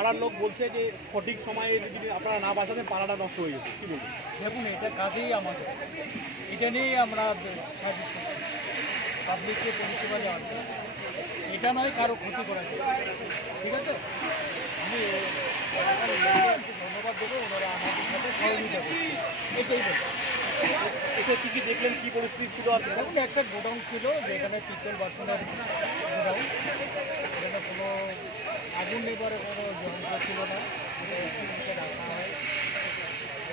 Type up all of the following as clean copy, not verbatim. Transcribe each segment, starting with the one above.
পাড়ার লোক বলছে যে সঠিক সময়ে যদি আপনারা না বাঁচাতেন পাড়াটা নষ্ট হয়ে যেত, কী বলবেন? দেখুন, এটা কাজেই আমাদের, এটা নিয়েই আমরা পাবলিককে পরিষেবা দেওয়ার জন্য, এটা নয় কারো ক্ষতি করা যায়। ঠিক আছে, আমি ধন্যবাদ দেবো, ওনারা আমাদের সাথে সহযোগিতা করছে, এটাই বলবো। এসে কী কী দেখলেন, কী পরিস্থিতি ছিল? আর দেখুন, একটা গোডাউন ছিল যেখানে পিতল বাসনের গোডাউন, যেখানে কোনো আগুন নেবারে কোনো যন্ত্র ছিল না, রাখা হয়।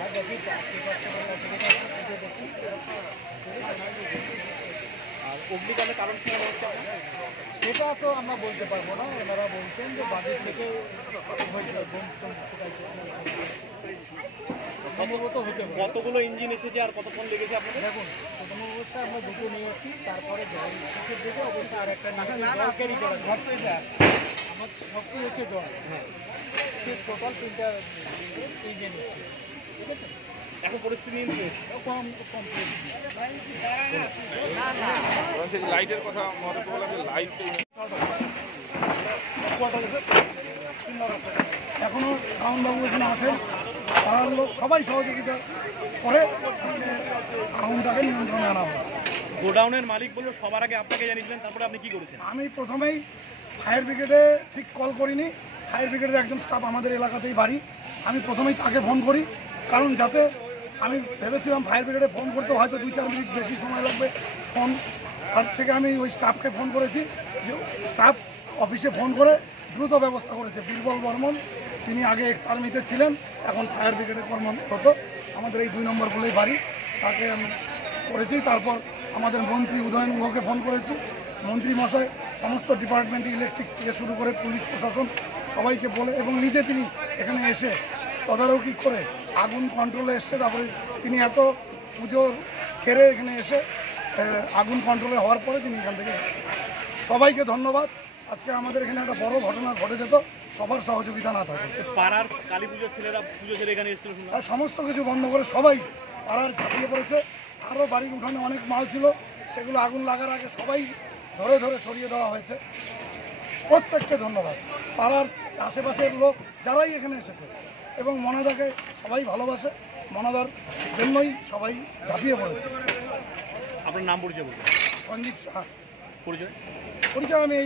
আর দেখি আশপাশে অসুবিধা দেখি। আর অগ্নিকাণ্ডের কারণ কী মনে হচ্ছে? সেটা তো আমরা বলতে পারবো না, ওনারা বলছেন যে বাড়ির থেকে সম্ভবত হতে পারে। কতগুলো ইঞ্জিন এসেছে আর কতক্ষণ লেগেছে আপনাদের? দেখুন, প্রথম অবস্থায় আমরা দুটো নিয়ে এসেছি, তারপরে জল শেষের দিকে অবশ্যই আর একটা জল ক্যারি করা আমার সবটি হচ্ছে জল। হ্যাঁ, সে টোটাল 3টা ইঞ্জিন এসেছে। ঠিক আছে, এখন পরিস্থিতি কম কমপ্লিট। লাইটের কথা মনে করলাম, লাইট এখনো রাউন্ডবাবু এখানে আছেন, পাড়ার লোক সবাই সহযোগিতা করে আগুনটাকে নিয়ন্ত্রণে আনা হবে। গোডাউনের মালিক বললো সবার আগে আপনাকে জানিয়েছিলেন, তারপরে আপনি কি করেছেন? আমি প্রথমেই ফায়ার ব্রিগেডে ঠিক কল করিনি, ফায়ার ব্রিগেডের একজন স্টাফ আমাদের এলাকাতেই বাড়ি, আমি প্রথমেই তাকে ফোন করি, কারণ যাতে আমি ভেবেছিলাম ফায়ার ব্রিগেডে ফোন করতে হয়তো 2-4 মিনিট বেশি সময় লাগবে ফোন, তার থেকে আমি ওই স্টাফকে ফোন করেছি, যে স্টাফ অফিসে ফোন করে দ্রুত ব্যবস্থা করেছে। বীরবল বর্মন, তিনি আগে এক্স আর্মিতে ছিলেন, এখন ফায়ার ব্রিগেডে কর্মরত, আমাদের এই 2 নম্বর বলেই বাড়ি, তাকে আমি করেছি। তারপর আমাদের মন্ত্রী উদয়ন গুহকে ফোন করেছি, মন্ত্রী মশাই সমস্ত ডিপার্টমেন্টে ইলেকট্রিক থেকে শুরু করে পুলিশ প্রশাসন সবাইকে বলে, এবং নিজে তিনি এখানে এসে তদারকি করে আগুন কন্ট্রোলে এসছে। তারপরে তিনি এত পুজো ছেড়ে এখানে এসে আগুন কন্ট্রোলে হওয়ার পরে তিনি এখান থেকে, সবাইকে ধন্যবাদ। আজকে আমাদের এখানে একটা বড় ঘটনা ঘটে যেত সবার সহযোগিতা না থাকে। পাড়ার কালী পুজোর ছেলেরা পুজো ছেড়ে এখানে এসেছিল, আর সমস্ত কিছু বন্ধ করে সবাই পাড়ার ঝাঁপিয়ে পড়েছে। আরও বাড়ির উঠানে অনেক মাল ছিল, সেগুলো আগুন লাগার আগে সবাই ধরে ধরে সরিয়ে দেওয়া হয়েছে। প্রত্যেককে ধন্যবাদ, পাড়ার আশেপাশের লোক যারাই এখানে এসেছে, এবং মনাদাকে সবাই ভালোবাসে, মনাদার জন্যই সবাই ঝাঁপিয়ে পড়েছে। আপনার নাম পরিচয় বলুন। সঞ্জীব সাহা পরিচয়? পরিচয় আমি এই